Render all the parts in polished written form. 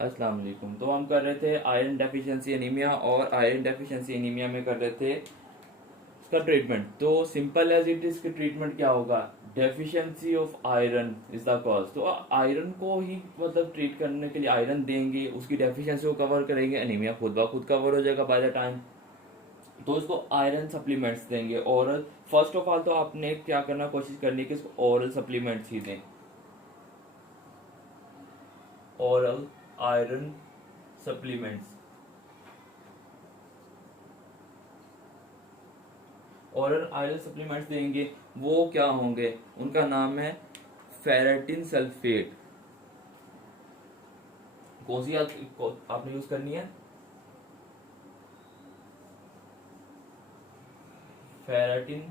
अस्सलाम वालेकुम। तो हम कर रहे थे आयरन डेफिशिएंसी एनीमिया, और आयरन डेफिशिएंसी एनीमिया में कर रहे थे इसका ट्रीटमेंट। तो simple as it is, treatment क्या होगा? Deficiency of iron is the cause. तो आयरन को ही मतलब ट्रीट करने के लिए आयरन देंगे, उसकी डेफिशिएंसी को कवर करेंगे, एनीमिया खुद ब खुद कवर हो जाएगा बाय द टाइम। तो इसको आयरन सप्लीमेंट्स देंगे ओरल। फर्स्ट ऑफ ऑल तो आपने क्या करना, कोशिश करनी है कि इसको ओरल सप्लीमेंट्स ही दें। Oral iron supplements, oral iron supplements देंगे। वो क्या होंगे? उनका नाम है फेरेटिन सल्फेट। कौन सी आपने यूज करनी है? फेरेटिन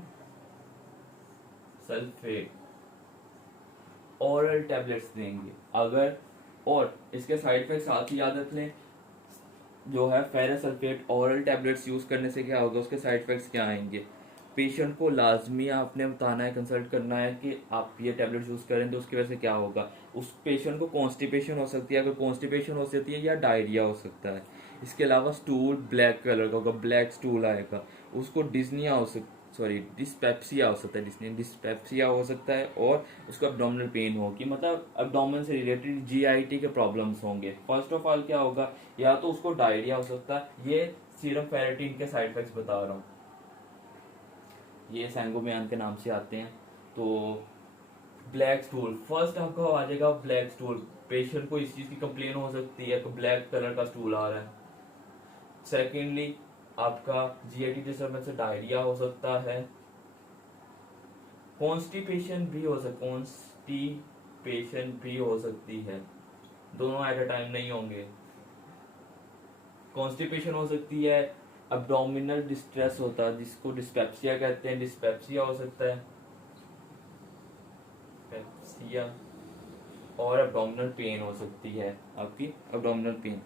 सल्फेट ओरल टैबलेट्स देंगे अगर। और इसके साइड इफेक्ट साथ ही याद रख लें। जो है ferrous sulphate oral tablets use करने से क्या होगा, उसके साइड इफेक्ट्स क्या आएंगे? पेशेंट को लाजमी आपने बताना है, कंसल्ट करना है कि आप ये टैबलेट्स यूज करें तो उसकी वजह से क्या होगा। उस पेशेंट को कॉन्स्टिपेशन हो सकती है, अगर कॉन्स्टिपेशन हो सकती है, या डायरिया हो सकता है। इसके अलावा स्टूल ब्लैक कलर का होगा, ब्लैक स्टूल आएगा। उसको डिस्निया हो सकता, सॉरी डिस्पेप्सिया हो सकता है, डिस्पेप्सिया हो सकता है। और उसको एब्डोमिनल पेन होगी, मतलब एब्डोमेन से रिलेटेड जीआईटी के प्रॉब्लम्स होंगे। फर्स्ट ऑफ ऑल क्या होगा, या तो उसको डायरिया हो सकता है। ये सीरम फेरेटिन के साइड इफेक्ट्स बता रहा हूँ, ये सैंगोमियान के नाम से आते हैं। तो ब्लैक स्टूल, फर्स्ट आपका आ जाएगा ब्लैक स्टूल। पेशेंट को इस चीज की कंप्लेन हो सकती है कि ब्लैक कलर का स्टूल आ रहा है। सेकेंडली, आपका जीआईटी डिस्टर्बेंस से डायरिया हो सकता है। कॉन्स्टिपेशन भी हो सकता, कॉन्स्टिपेशन भी हो सकती है। दोनों एट अ टाइम नहीं होंगे। कॉन्स्टिपेशन हो सकती है। अब्डोमिनल डिस्ट्रेस होता है जिसको डिस्पेप्सिया कहते हैं, डिस्पेप्सिया हो सकता है, पेप्सिया। और एब्डोमिनल पेन हो सकती है आपकी, एब्डोमिनल पेन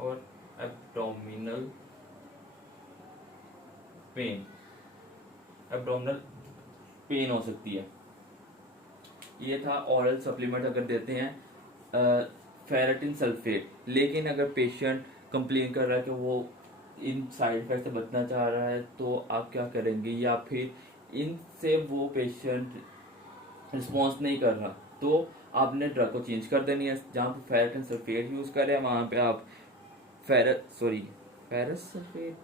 और एब्डोमिनल पेन, एब्डोमिनल पेन हो सकती है। ये था ऑरल सप्लीमेंट अगर देते हैं फेरेटिन सल्फेट। लेकिन अगर पेशेंट कंप्लेन कर रहा है कि वो इन साइड इफेक्ट से बचना चाह रहा है, तो आप क्या करेंगे? या फिर इनसे वो पेशेंट रिस्पॉन्स नहीं कर रहा, तो आपने ड्रग को चेंज कर देनी है। जहाँ पे फेरेटिन सल्फेट यूज करें, वहां पे आप ferrous sorry ferrous sulphate,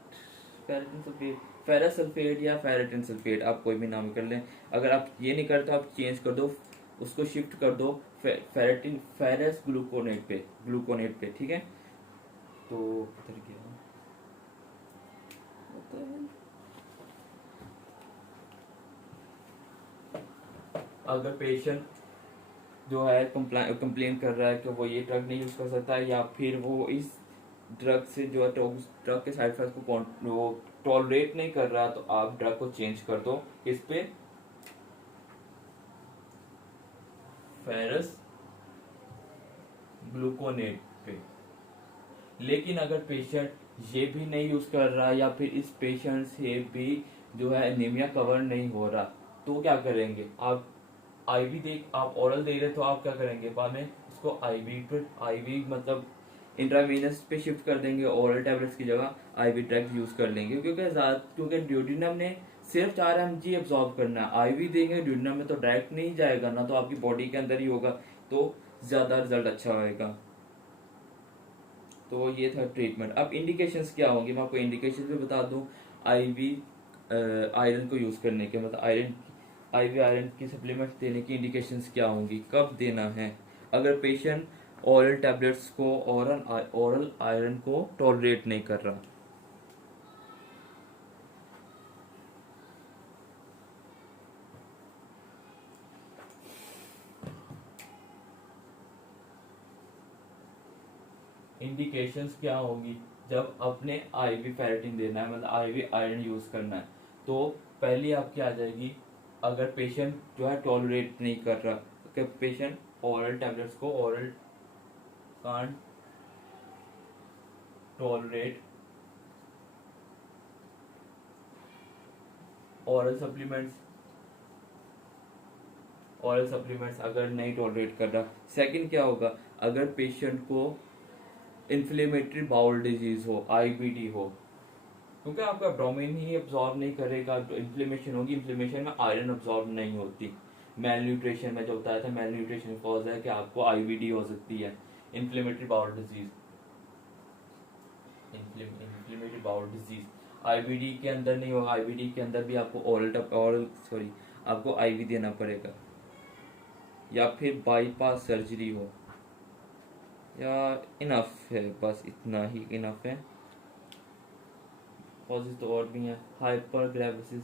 ferritin sulphate, ferrous sulphate या फेरेटिन सल्फेट, आप कोई भी नाम कर लें। अगर आप ये नहीं करते, आप चेंज कर दो, उसको शिफ्ट कर दो फेरेटिन फेरस ग्लूकोनेट पे, ठीक है। तो किधर गया? अगर पेशेंट जो है कंप्लेन कर रहा है कि वो ये ड्रग नहीं यूज कर सकता, या फिर वो इस ड्रग से जो है ड्रग के साइड इफेक्ट को वो टॉलरेट नहीं कर रहा, तो आप ड्रग को चेंज कर दो इस पे, फेरस ग्लूकोनेट पे। लेकिन अगर पेशेंट ये भी नहीं यूज कर रहा, या फिर इस पेशेंट से भी जो है एनीमिया कवर नहीं हो रहा, तो क्या करेंगे आप? आईवी दे, आप ओरल दे रहे, तो आप क्या करेंगे बाद में? उसको आईवी पे, आईवी मतलब इंट्रावेनस पे शिफ्ट कर देंगे। ओरल टैबलेट्स की जगह आईवी ड्रग्स यूज कर लेंगे, क्योंकि ड्यूडिनम ने सिर्फ 4 mg एब्जॉर्ब करना है। आईवी देंगे ड्यूडिनम में तो डायरेक्ट नहीं जाएगा ना, तो आपकी बॉडी के अंदर ही होगा, तो ज्यादा रिजल्ट अच्छा होएगा। तो ये था ट्रीटमेंट। अब इंडिकेशंस क्या होंगी, मैं आपको इंडिकेशंस भी बता दूं। आईवी आयरन को यूज करने के, मतलब आईवी आयरन की सप्लीमेंट देने की इंडिकेशंस क्या होंगी, कब देना है? अगर पेशेंट ओरल टैबलेट्स को, ओरल आयरन को टॉलरेट नहीं कर रहा। इंडिकेशंस क्या होगी जब अपने आईवी फेरेटिन देना है, मतलब आईवी आयरन यूज करना है? तो पहली आपकी आ जाएगी, अगर पेशेंट जो है टॉलरेट नहीं कर रहा, कि पेशेंट ओरल टैबलेट्स को, oral can't tolerate oral supplements, oral supplements अगर नहीं टॉलरेट कर रहा। सेकंड क्या होगा, अगर पेशेंट को इन्फ्लेमेटरी बाउल डिजीज हो, आईबीडी हो, क्योंकि आपका एब्डोमेन ही अब्जॉर्ब नहीं करेगा तो इन्फ्लेमेशन होगी, इन्फ्लेमेशन में आयरन अब्जॉर्ब नहीं होती। मेल न्यूट्रिशन में जो बताया था, मेल न्यूट्रिशन कॉज है कि आपको आईबीडी हो सकती है, inflammatory bowel disease. Inflammatory bowel disease IBD के अंदर नहीं होगा, आईबीडी के अंदर भी आपको आपको आईवी देना पड़ेगा, या फिर बाईपास सर्जरी हो, या इनफ है, बस इतना ही इनफ है। कॉजेज तो और भी हैं, हाइपररेमेसिस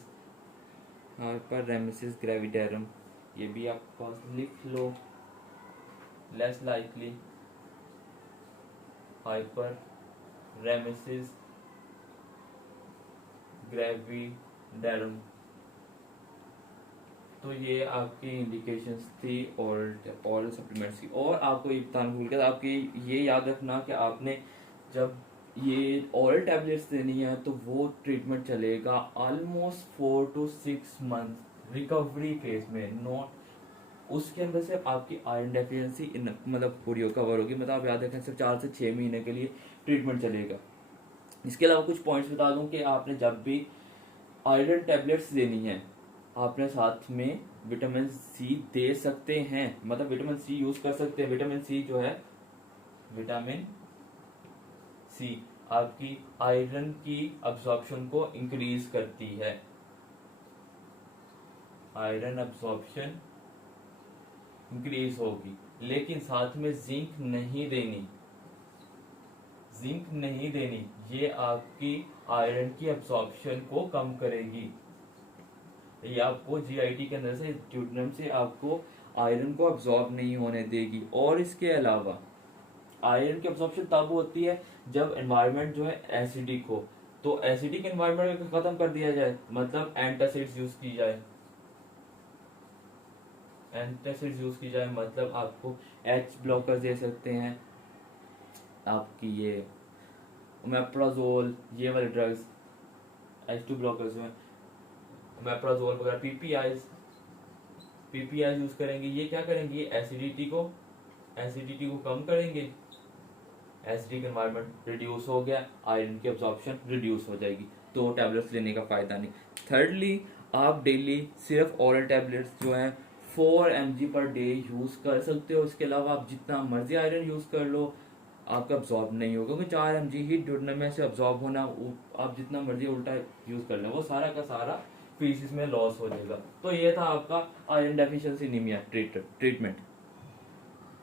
ग्रेविडेरम, ये भी आप पास लिख लो, लेस लाइकली हाइपररेमेसिस ग्रेविडेरम। तो ये आपकी इंडिकेशंस थी ऑरल सप्लीमेंट्स की। और आपको ये बताना भूल गया, आपकी ये याद रखना कि आपने जब ये ऑरल टैबलेट्स देनी है तो वो ट्रीटमेंट चलेगा almost 4 to 6 month recovery phase में, नॉट उसके अंदर से आपकी आयरन डेफिशिएंसी मतलब पूरी कवर होगी। मतलब आप याद रखें सिर्फ 4 से 6 महीने के लिए ट्रीटमेंट चलेगा। इसके अलावा कुछ पॉइंट्स बता दूं कि आपने जब भी आयरन टैबलेट्स देनी है, आपने साथ में विटामिन सी दे सकते हैं, मतलब विटामिन सी यूज कर सकते हैं। विटामिन सी जो है, विटामिन सी आपकी आयरन की अब्जॉर्प्शन को इंक्रीज करती है, आयरन अब्जॉर्प्शन इंक्रीज होगी। लेकिन साथ में जिंक नहीं देनी, जिंक नहीं देनी, ये आपकी आयरन की अब्जॉर्प्शन को कम करेगी। ये आपको जीआईटी के अंदर से, ड्यूडेनम से आपको आयरन को अब्जॉर्ब नहीं होने देगी। और इसके अलावा आयरन की अब्जॉर्प्शन तब होती है जब एनवायरनमेंट जो है एसिडिक हो, तो एसिडिक एनवायरनमेंट को खत्म कर दिया जाए, मतलब एंटासिड्स यूज की जाए। एंटासिड्स यूज की जाए मतलब आपको एच ब्लॉकर दे सकते हैं, आपकी ये ओमेप्राजोल, ये वाले ड्रग्स H2 ब्लॉकर्स में ओमेप्राजोल वगैरह, पीपीआई यूज करेंगे। ये क्या करेंगे, एसिडिटी को कम करेंगे। एसिडिक एनवायरनमेंट रिड्यूस हो गया, आयरन की अब्जॉर्प्शन रिड्यूस हो जाएगी, तो टैबलेट्स लेने का फायदा नहीं। थर्डली, आप डेली सिर्फ ओरल टैबलेट्स जो हैं 4 mg पर डे यूज कर सकते हो। इसके अलावा आप जितना मर्जी आयरन यूज कर लो, आपका अब्जॉर्ब नहीं होगा, क्योंकि 4 mg ही ड्यूडेनम में से अब्जॉर्ब होना, आप जितना मर्जी उल्टा यूज कर लें वो सारा का सारा फीसिस में लॉस हो जाएगा। तो ये था आपका आयरन डेफिशिएंसी एनीमिया ट्रीटमेंट।